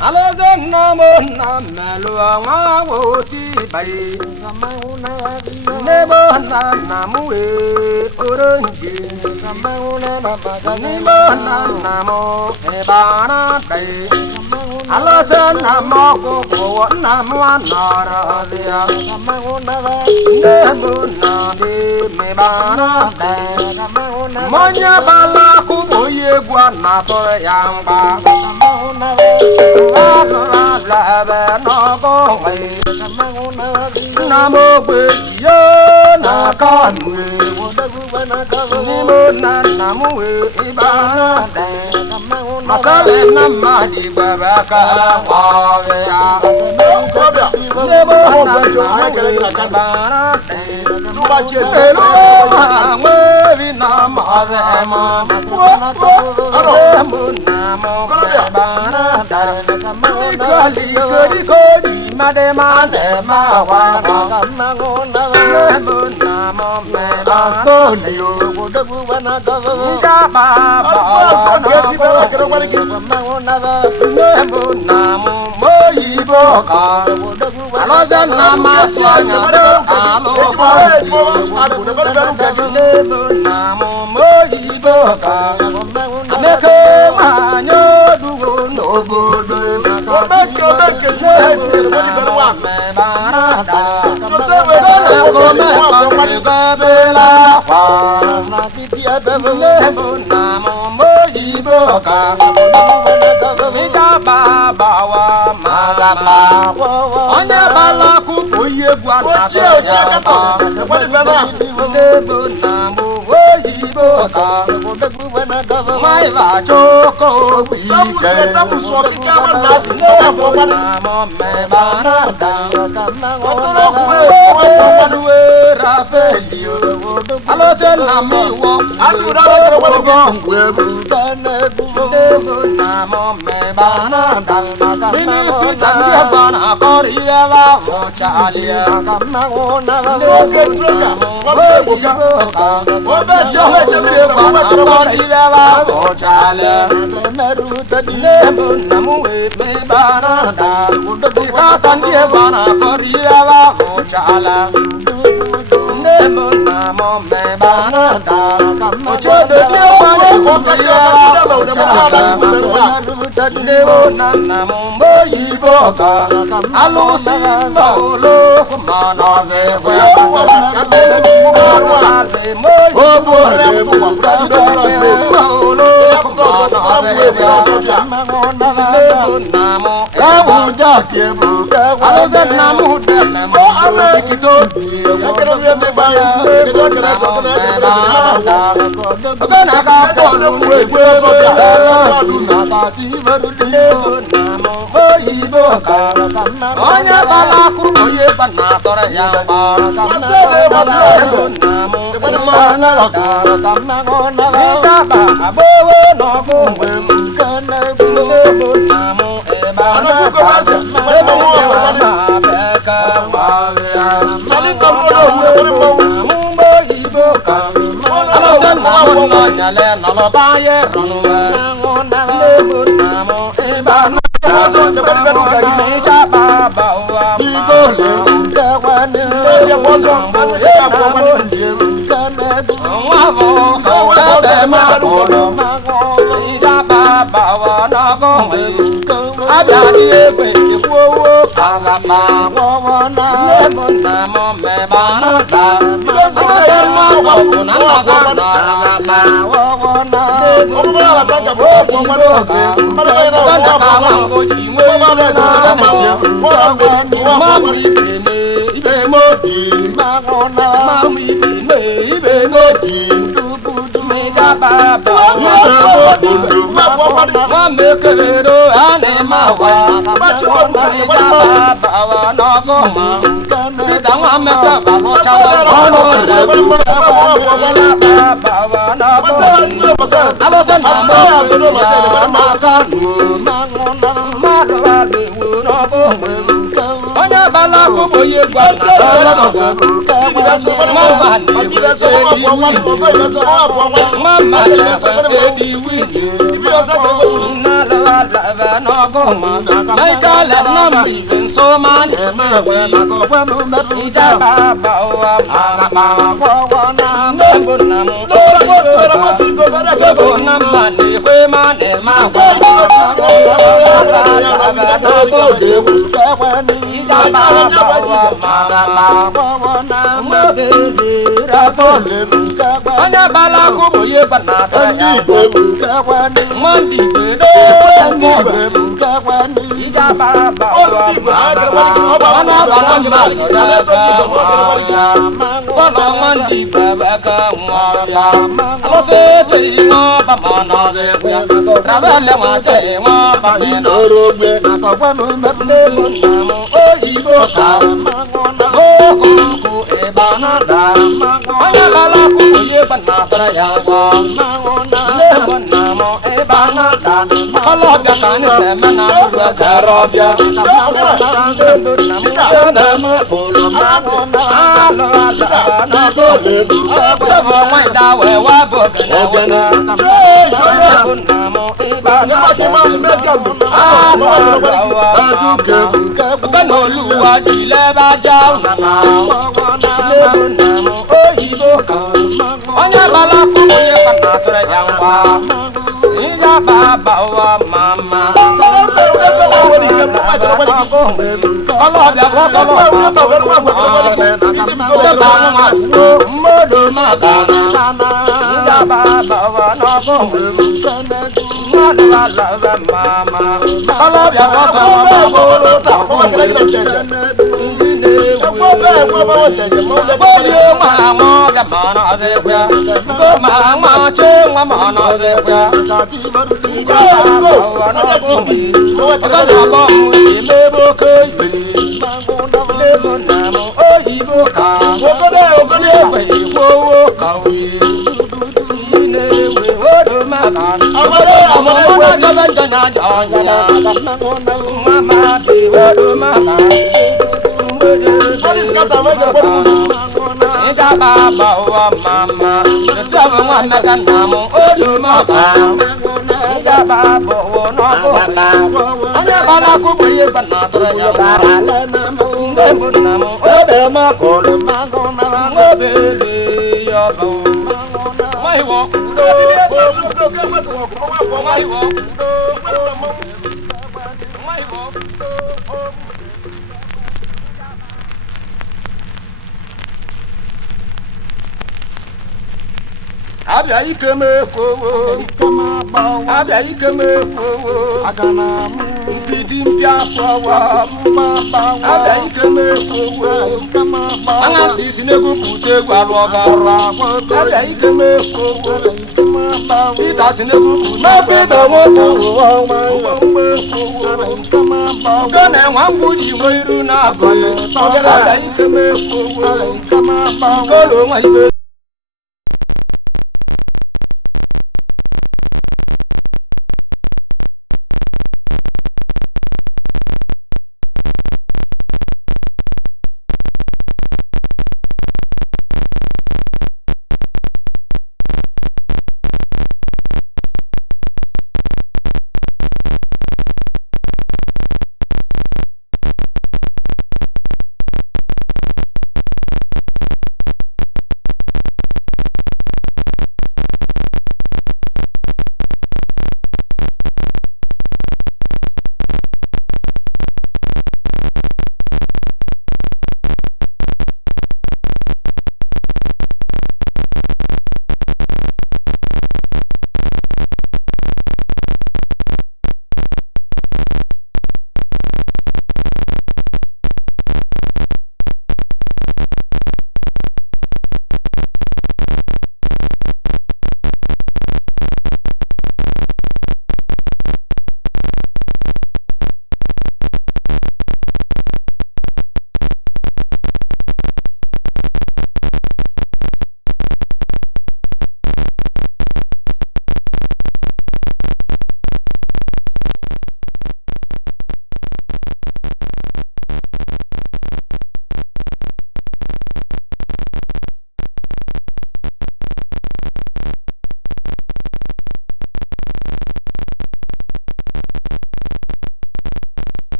Alazana mona meluanga woti bai. Nebona namue orange. Nebona namo ebana dai. Alazana moko ko namwa narazia. Nebona de mebana dai. Manya bala kuboye gwa na tore yamba. Namo Guia Nakamwe Nimo Nanamu Ibana Masale Namadi Babaka Mavia Nebo Ibana Kodi mademane mawana kamangona namo me Antonio bodagu bana kavu jaba namo namo moiboka aloza namasanya alo namo moiboka ameke manyo dugo no bodo my vachoko Mama, lava no goma mai kala na mi ben so man ija baba wa mama nembo namu go na mane kwe mane ma ija baba wa mama anya bala ko boye banata ya mandi do ija baba wana bala mandi baba ka moya alo te te ngo ba mono ze ya rabele ma che ngo ba me no rogbe ko gwa mo me mo na mo o ibo ka o ko e ba na da anya bala ko ye banata ya wa le mo na mo e ba na da alo bia ka ni se me na ru ka ro bia Abia ikeme kowo abia ikeme kowo agana ndidi mpia sowa abia ikeme kowo anga tisinegu pute gwalwa abia ikeme kowo pita sinegu pute ma pita moto kana wangu di moiru na ba abia ikeme kowo kolo ma ibe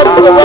Baby,